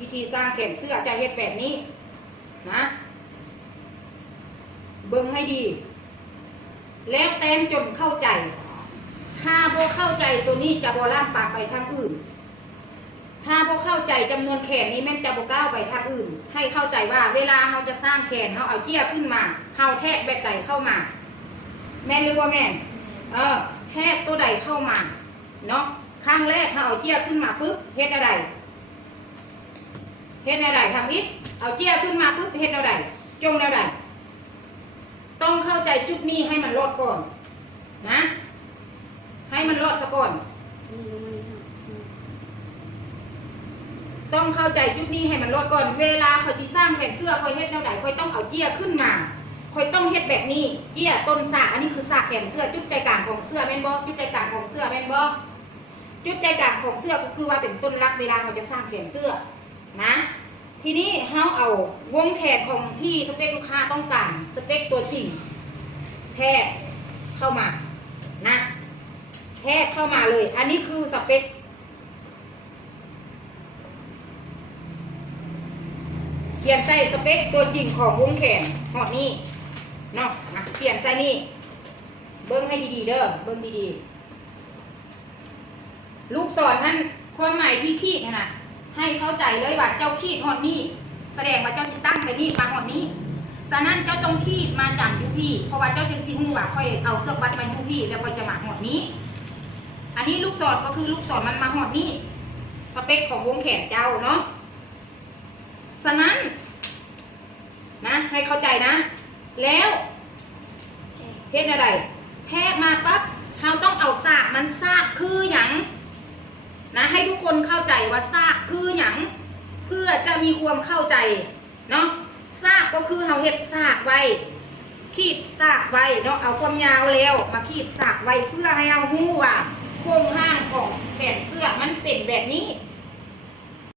วิธีสร้างแขนเสื้อจะเฮ็ดแบบนี้นะเบิ่งให้ดี แล้วแต้มจนเข้าใจถ้าบ่เข้าใจตัวนี้จะบ่ล่ามปากไปทางอื่นถ้าบ่เข้าใจจำนวนแขนนี้แม่นจะบ่ก้าวไปทางอื่นให้เข้าใจว่าเวลาเราจะสร้างแขนเราเอาเจี้ยขึ้นมาเราแทกแบบใดเข้ามาแม่นหรือว่าแม่นแทกตัวใดเข้ามาเนาะข้างแรกเราเอาเจี้ยขึ้นมาปุ๊บเฮ็ดอะไรทำอีกเอาเจี้ยขึ้นมาปุ๊บเฮ็ดอะไรจงอะไรต้องเข้าใจจุดนี้ให้มันรอดก่อนนะให้มันรอดซะก่อนต้องเข้าใจจุดนี้ให้มันรอดก่อนเวลาเขาสิสร้างแขนเสื้อคอยเฮ็ดแนวไหนคอยต้องเอาเจี้ยขึ้นมาคอยต้องเฮ็ดแบบนี้เจี้ยต้นสากอันนี้คือสากแขนเสื้อจุดใจกลางของเสื้อแม่นบ่จุดใจกลางของเสื้อแม่นบ่จุดใจกลางของเสื้อก็คือว่าเป็นต้นรักเวลาเขาจะสร้างแขนเสื้อนะทีนี้เขาเอาวงแขนของที่สเปคลูกค้าต้องการสเปคตัวจริงแทกเข้ามานะแทกเข้ามาเลยอันนี้คือสเปคเขียนใส่สเปคตัวจริงของวงแขนหอดนี้เนาะเขียนใส่นี่เบิ้งให้ดีๆเด้อเบิ้งดีๆลูกศรท่านความหมายที่ขีดนะให้เข้าใจเลยว่าเจ้าขีดหอดนี้แสดงว่าเจ้าจะตั้งไปนี่มาหอดนี้ฉะนั้นเจ้าต้องขีดมาจากยูพีเพราะว่าเจ้าจึงสิฮู้ว่าค่อยเอาเสื้อบัตรมายูพีแล้วค่อยจะมาหอดนี้อันนี้ลูกศรก็คือลูกศรมันมาหอดนี้สเปคของวงแขนเจ้าเนาะฉะนั้นนะให้เข้าใจนะแล้วเฮ็ดอะไรแทกมาปั๊บเราต้องเอาซากมันซากคือหยังนะให้ทุกคนเข้าใจว่าซากคือหยังเพื่อจะมีความเข้าใจเนาะซากก็คือเราเฮ็ดซากไว้ขีดซากไว้เนาะเอาความยาวแล้วมาขีดซากไว้เพื่อให้เราฮู้ว่า